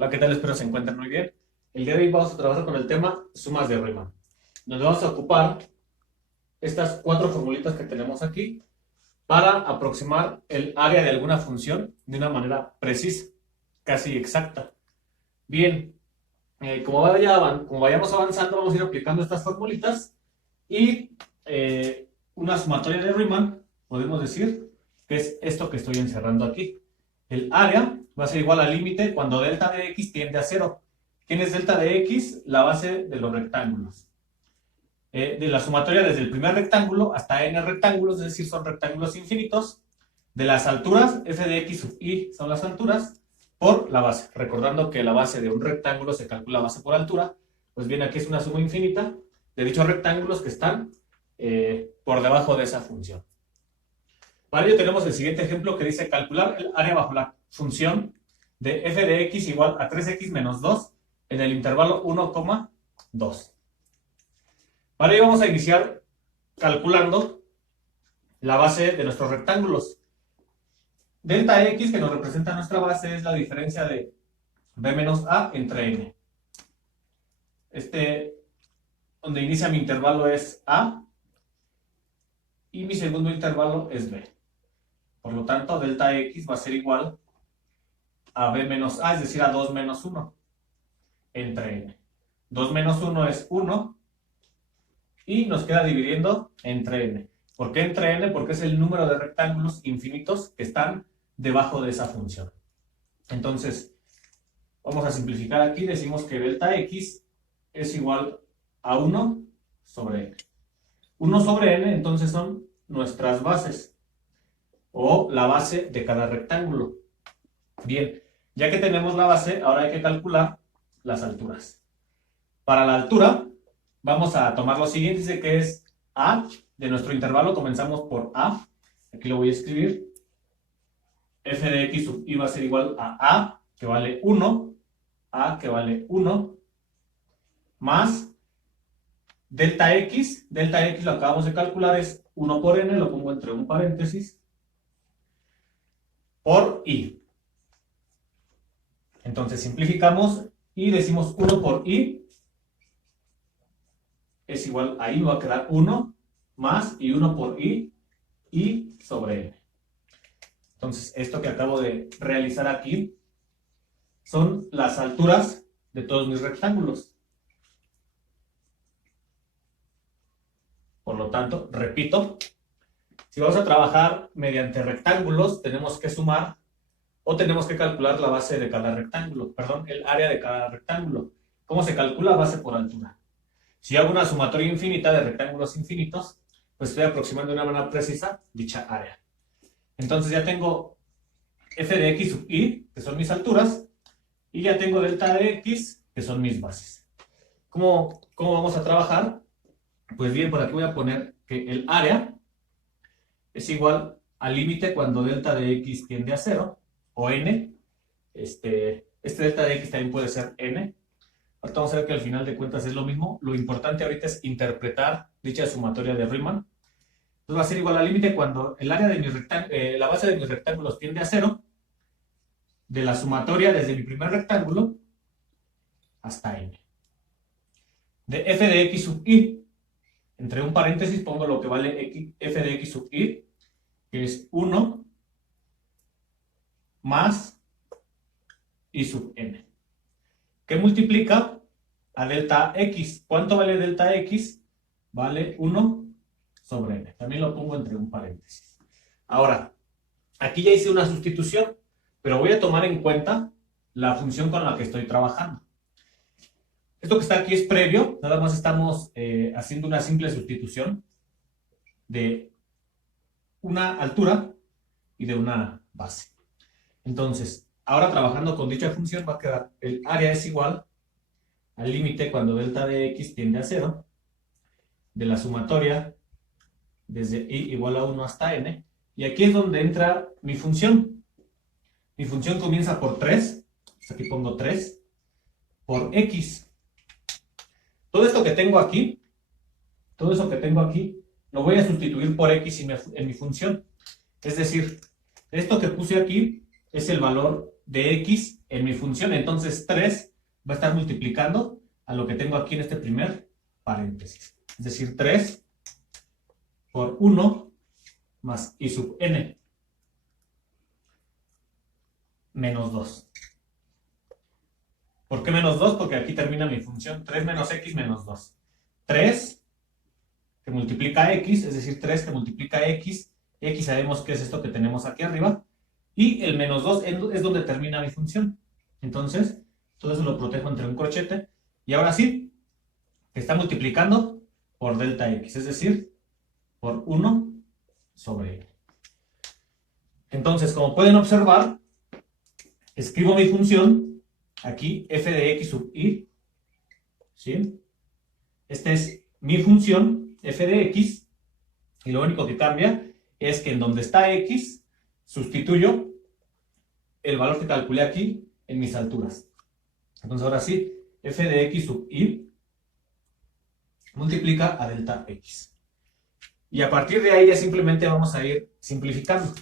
Hola, ¿qué tal? Espero se encuentren muy bien. El día de hoy vamos a trabajar con el tema sumas de Riemann. Nos vamos a ocupar estas cuatro formulitas que tenemos aquí para aproximar el área de alguna función de una manera precisa, casi exacta. Bien, como vayamos avanzando, vamos a ir aplicando estas formulitas y una sumatoria de Riemann, podemos decir que es esto que estoy encerrando aquí. El área va a ser igual al límite cuando delta de x tiende a 0. ¿Quién es delta de x? La base de los rectángulos. De la sumatoria desde el primer rectángulo hasta n rectángulos, es decir, son rectángulos infinitos. De las alturas, f de x sub i son las alturas, por la base. Recordando que la base de un rectángulo se calcula base por altura, pues bien, aquí es una suma infinita de dichos rectángulos que están por debajo de esa función. Para ello tenemos el siguiente ejemplo que dice calcular el área bajo la función de f de x igual a 3x menos 2 en el intervalo 1,2. Para ello vamos a iniciar calculando la base de nuestros rectángulos. Delta x, que nos representa nuestra base, es la diferencia de b menos a entre n. Donde inicia mi intervalo es a y mi segundo intervalo es b. Por lo tanto, delta x va a ser igual a b menos a, es decir, a 2 menos 1 entre n. 2 menos 1 es 1 y nos queda dividiendo entre n. ¿Por qué entre n? Porque es el número de rectángulos infinitos que están debajo de esa función. Entonces, vamos a simplificar aquí. Decimos que delta x es igual a 1 sobre n. 1 sobre n, entonces, son nuestras bases, o la base de cada rectángulo. Bien, ya que tenemos la base, ahora hay que calcular las alturas. Para la altura, vamos a tomar lo siguiente, dice que es a, de nuestro intervalo comenzamos por a, aquí lo voy a escribir, f de x sub i va a ser igual a, que vale 1, a, que vale 1, más delta x lo acabamos de calcular, es 1 por n, lo pongo entre un paréntesis, por i. Entonces simplificamos y decimos 1 por i es igual a i, me va a quedar 1 más y 1 por i sobre n. Entonces esto que acabo de realizar aquí son las alturas de todos mis rectángulos. Por lo tanto, repito, si vamos a trabajar mediante rectángulos, tenemos que sumar o tenemos que calcular la base de cada rectángulo, perdón, el área de cada rectángulo. ¿Cómo se calcula? Base por altura. Si hago una sumatoria infinita de rectángulos infinitos, pues estoy aproximando de una manera precisa dicha área. Entonces ya tengo f de x sub i, que son mis alturas, y ya tengo delta de x, que son mis bases. ¿Cómo vamos a trabajar? Pues bien, por aquí voy a poner que el área es igual al límite cuando delta de x tiende a 0, o n. Este delta de x también puede ser n. Ahorita vamos a ver que al final de cuentas es lo mismo. Lo importante ahorita es interpretar dicha sumatoria de Riemann. Entonces va a ser igual al límite cuando el área de la base de mis rectángulos tiende a 0, de la sumatoria desde mi primer rectángulo hasta n. De f de x sub i, entre un paréntesis pongo lo que vale f de x sub i, que es 1 más i sub n. ¿Qué multiplica a delta x? ¿Cuánto vale delta x? Vale 1 sobre n. También lo pongo entre un paréntesis. Ahora, aquí ya hice una sustitución, pero voy a tomar en cuenta la función con la que estoy trabajando. Esto que está aquí es previo, nada más estamos haciendo una simple sustitución de una altura y de una base. Entonces, ahora trabajando con dicha función va a quedar el área es igual al límite cuando delta de x tiende a 0, de la sumatoria desde i igual a 1 hasta n, y aquí es donde entra mi función. Mi función comienza por 3, aquí pongo 3, por x. Todo esto que tengo aquí, lo voy a sustituir por x en mi función. Es decir, esto que puse aquí es el valor de x en mi función. Entonces 3 va a estar multiplicando a lo que tengo aquí en este primer paréntesis. Es decir, 3 por 1 más i sub n menos 2. ¿Por qué menos 2? Porque aquí termina mi función 3 menos x menos 2. 3 que multiplica x, es decir, 3 que multiplica x. X sabemos que es esto que tenemos aquí arriba. Y el menos 2 es donde termina mi función. Entonces, todo eso lo protejo entre un corchete. Y ahora sí, está multiplicando por delta x, es decir, por 1 sobre n. Entonces, como pueden observar, escribo mi función aquí, f de x sub i. ¿Sí? Esta es mi función, f de x. Y lo único que cambia es que en donde está x, sustituyo el valor que calculé aquí en mis alturas. Entonces ahora sí, f de x sub i multiplica a delta x. Y a partir de ahí ya simplemente vamos a ir simplificando.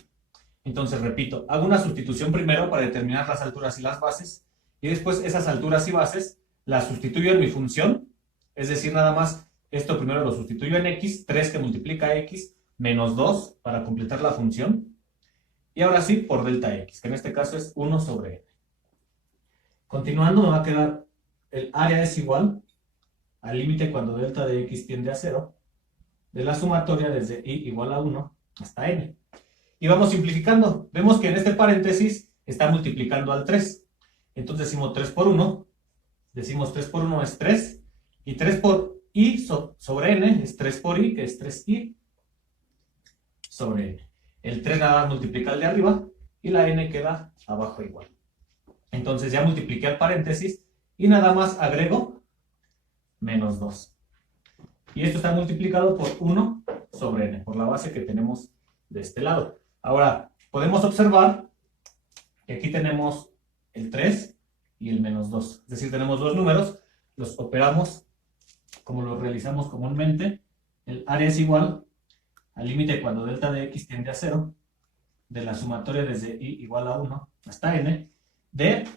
Entonces repito, hago una sustitución primero para determinar las alturas y las bases, y después esas alturas y bases las sustituyo en mi función, es decir, nada más esto primero lo sustituyo en x, 3 que multiplica x, menos 2 para completar la función, y ahora sí por delta x, que en este caso es 1 sobre n. Continuando me va a quedar el área es igual al límite cuando delta de x tiende a 0, de la sumatoria desde i igual a 1 hasta n. Y vamos simplificando. Vemos que en este paréntesis está multiplicando al 3. Entonces decimos 3 por 1. Decimos 3 por 1 es 3. Y 3 por i sobre n es 3 por i, que es 3i sobre n. El 3 nada más multiplica el de arriba y la n queda abajo igual. Entonces ya multipliqué el paréntesis y nada más agrego menos 2. Y esto está multiplicado por 1 sobre n, por la base que tenemos de este lado. Ahora, podemos observar que aquí tenemos el 3 y el menos 2. Es decir, tenemos dos números, los operamos como lo realizamos comúnmente. El área es igual al límite cuando delta de x tiende a 0, de la sumatoria desde i igual a 1 hasta n, de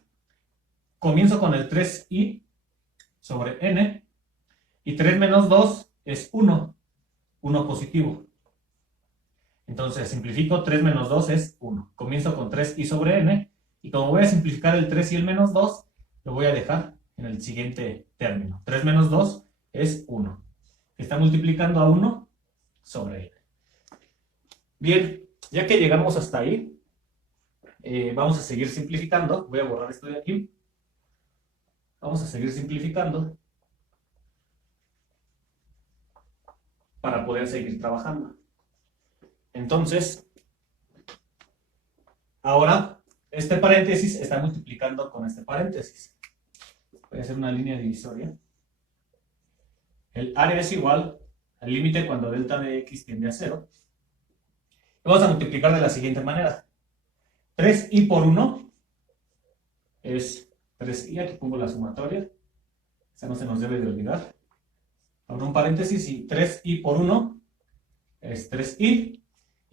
comienzo con el 3i sobre n, y 3 menos 2 es 1 positivo. Entonces simplifico, 3 menos 2 es 1. Comienzo con 3i sobre n, y como voy a simplificar el 3 y el menos 2, lo voy a dejar en el siguiente término. 3 menos 2 es 1. Está multiplicando a 1 sobre n. Bien, ya que llegamos hasta ahí, vamos a seguir simplificando. Voy a borrar esto de aquí. Vamos a seguir simplificando para poder seguir trabajando. Entonces, ahora este paréntesis está multiplicando con este paréntesis. Voy a hacer una línea divisoria. El área es igual al límite cuando delta de x tiende a 0. Vamos a multiplicar de la siguiente manera. 3i por 1 es 3i, aquí pongo la sumatoria. Esa no se nos debe de olvidar. Abro un paréntesis y 3i por 1 es 3i.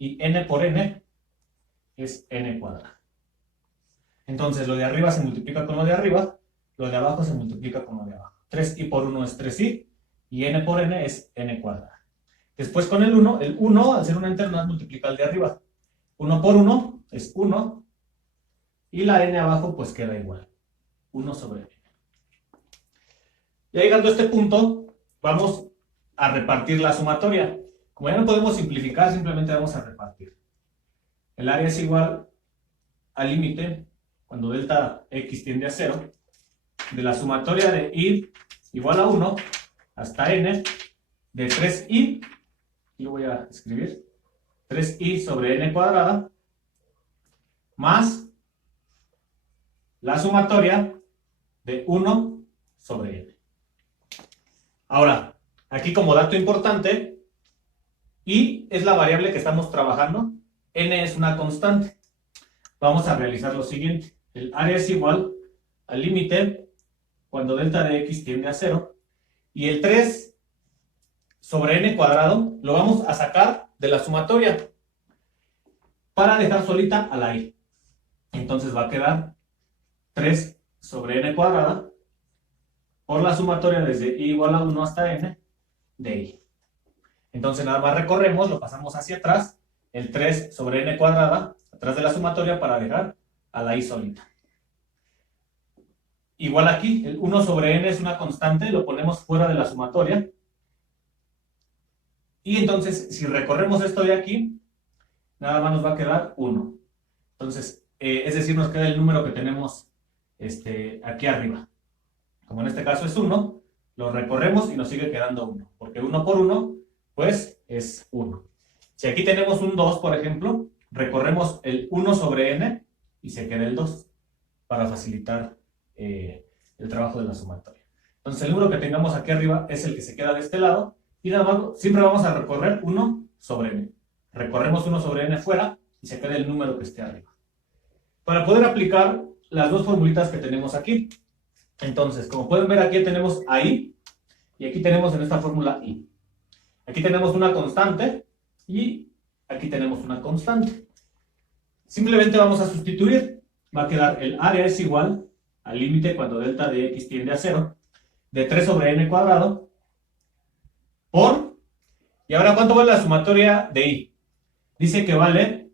Y n por n es n cuadrado. Entonces lo de arriba se multiplica con lo de arriba, lo de abajo se multiplica con lo de abajo. 3i por 1 es 3i y n por n es n cuadrado. Después con el 1 al ser una interna multiplica el de arriba. 1 por 1 es 1 y la n abajo pues queda igual. 1 sobre n. Ya llegando a este punto, vamos a repartir la sumatoria. Como ya no podemos simplificar, simplemente vamos a repartir. El área es igual al límite, cuando delta x tiende a 0, de la sumatoria de i igual a 1 hasta n, de 3i, y lo voy a escribir, 3i sobre n cuadrada, más la sumatoria de 1 sobre n. Ahora, aquí como dato importante, i es la variable que estamos trabajando, n es una constante. Vamos a realizar lo siguiente. El área es igual al límite cuando delta de x tiende a 0. Y el 3 sobre n cuadrado lo vamos a sacar de la sumatoria para dejar solita a la i. Entonces va a quedar 3 sobre n cuadrada por la sumatoria desde i igual a 1 hasta n de i. Entonces nada más recorremos, lo pasamos hacia atrás, el 3 sobre n cuadrada, atrás de la sumatoria para dejar a la i solita. Igual aquí, el 1 sobre n es una constante, lo ponemos fuera de la sumatoria. Y entonces, si recorremos esto de aquí, nada más nos va a quedar 1. Entonces, es decir, nos queda el número que tenemos aquí arriba. Como en este caso es 1, lo recorremos y nos sigue quedando 1. Porque 1 por 1, pues es 1. Si aquí tenemos un 2, por ejemplo, recorremos el 1 sobre n y se queda el 2 para facilitar el trabajo de la sumatoria. Entonces, el número que tengamos aquí arriba es el que se queda de este lado y nada más siempre vamos a recorrer 1 sobre n. Recorremos 1 sobre n fuera y se queda el número que esté arriba. Para poder aplicar las dos formulitas que tenemos aquí. Entonces, como pueden ver, aquí tenemos a i y aquí tenemos en esta fórmula i. Aquí tenemos una constante y aquí tenemos una constante. Simplemente vamos a sustituir. Va a quedar el área es igual al límite cuando delta de x tiende a 0 de 3 sobre n cuadrado por... Y ahora, ¿cuánto vale la sumatoria de i? Dice que vale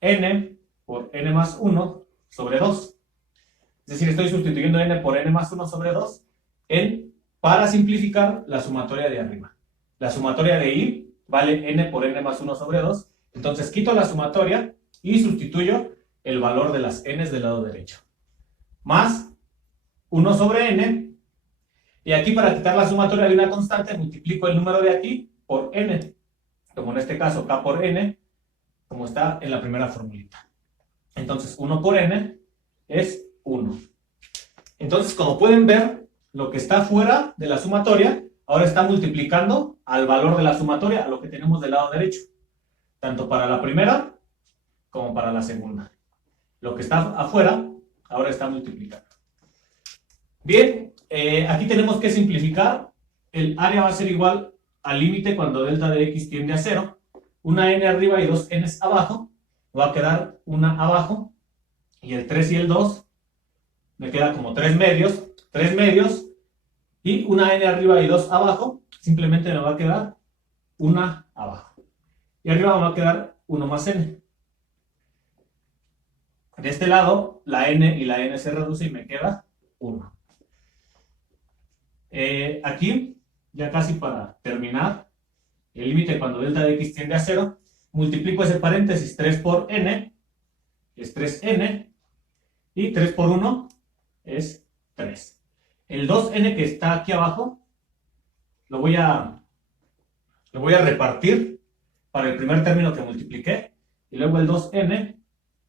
n por n más 1 sobre 2. Es decir, estoy sustituyendo n por n más 1 sobre 2 para simplificar la sumatoria de arriba. La sumatoria de i vale n por n más 1 sobre 2. Entonces quito la sumatoria y sustituyo el valor de las n's del lado derecho. Más 1 sobre n. Y aquí para quitar la sumatoria de una constante multiplico el número de aquí por n. Como en este caso k por n, como está en la primera formulita. Entonces 1 por n es 1. Entonces, como pueden ver, lo que está fuera de la sumatoria ahora está multiplicando al valor de la sumatoria, a lo que tenemos del lado derecho. Tanto para la primera como para la segunda. Lo que está afuera ahora está multiplicando. Bien, aquí tenemos que simplificar. El área va a ser igual al límite cuando delta de x tiende a 0. Una n arriba y dos n's abajo. Va a quedar una abajo. Y el 3 y el 2 me queda como 3 medios. 3 medios. Y una n arriba y 2 abajo. Simplemente me va a quedar una abajo. Y arriba me va a quedar 1 más n. De este lado, la n y la n se reduce y me queda 1. Aquí, ya casi para terminar, el límite cuando delta de x tiende a 0, multiplico ese paréntesis 3 por n, es 3n, y 3 por 1 es 3. El 2n que está aquí abajo, lo voy a repartir para el primer término que multipliqué, y luego el 2n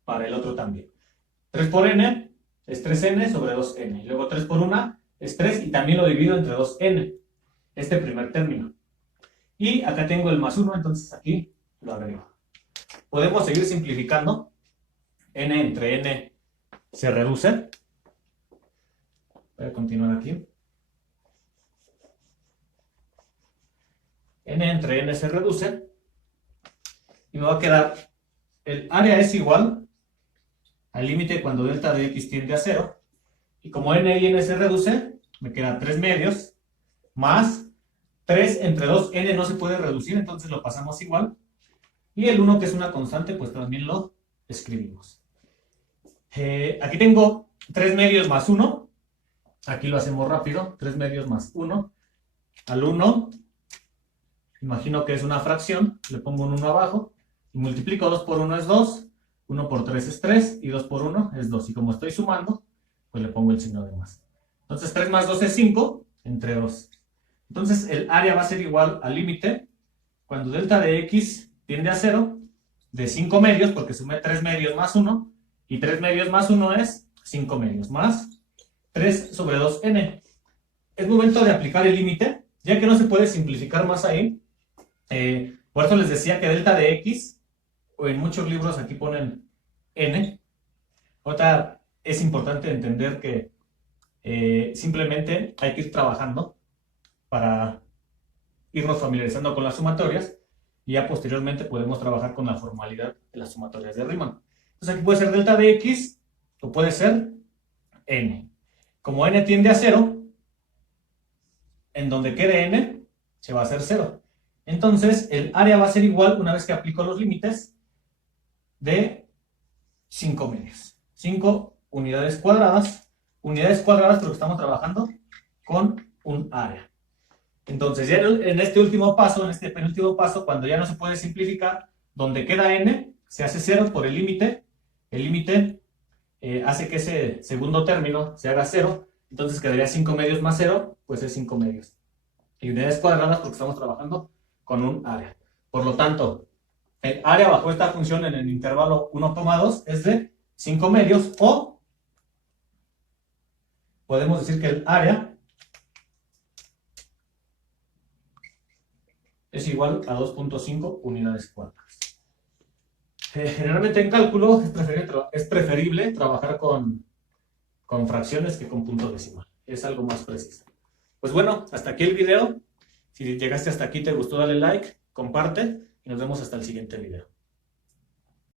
para el otro también. 3 por n es 3n sobre 2n, y luego 3 por 1 es 3 y también lo divido entre 2n, este primer término. Y acá tengo el más 1, entonces aquí lo agrego. Podemos seguir simplificando. N entre n se reduce. Voy a continuar aquí. N entre n se reduce. Y me va a quedar, el área es igual al límite cuando delta de x tiende a 0. Y como n y n se reduce, me quedan 3 medios más 3 entre 2n no se puede reducir, entonces lo pasamos igual. Y el 1, que es una constante, pues también lo escribimos. Aquí tengo 3 medios más 1. Aquí lo hacemos rápido. 3 medios más 1. Al 1, imagino que es una fracción. Le pongo un 1 abajo. Y multiplico 2 por 1 es 2. 1 por 3 es 3. Y 2 por 1 es 2. Y como estoy sumando, pues le pongo el signo de más. Entonces 3 más 2 es 5 entre 2. Entonces el área va a ser igual al límite cuando delta de x tiende a 0 de 5 medios, porque sumé 3 medios más 1, y 3 medios más 1 es 5 medios, más 3 sobre 2n. Es momento de aplicar el límite, ya que no se puede simplificar más ahí. Por eso les decía que delta de x, o en muchos libros aquí ponen n. Otra, es importante entender que simplemente hay que ir trabajando para irnos familiarizando con las sumatorias y ya posteriormente podemos trabajar con la formalidad de las sumatorias de Riemann. Entonces, Entonces aquí puede ser delta de x o puede ser n. Como n tiende a 0, en donde quede n, se va a hacer 0. Entonces el área va a ser igual, una vez que aplico los límites, de 5 medios. 5 unidades cuadradas porque estamos trabajando con un área. Entonces ya en este último paso, en este penúltimo paso, cuando ya no se puede simplificar, donde queda n, se hace 0 por el límite. El límite hace que ese segundo término se haga 0. Entonces quedaría 5 medios más 0, pues es 5 medios. Y unidades cuadradas porque estamos trabajando con un área. Por lo tanto, el área bajo esta función en el intervalo 1,2 es de 5 medios, o podemos decir que el área es igual a 2,5 unidades cuadradas. Generalmente en cálculo es preferible trabajar con fracciones que con punto decimal. Es algo más preciso. Pues bueno, hasta aquí el video. Si llegaste hasta aquí, te gustó, dale like, comparte y nos vemos hasta el siguiente video.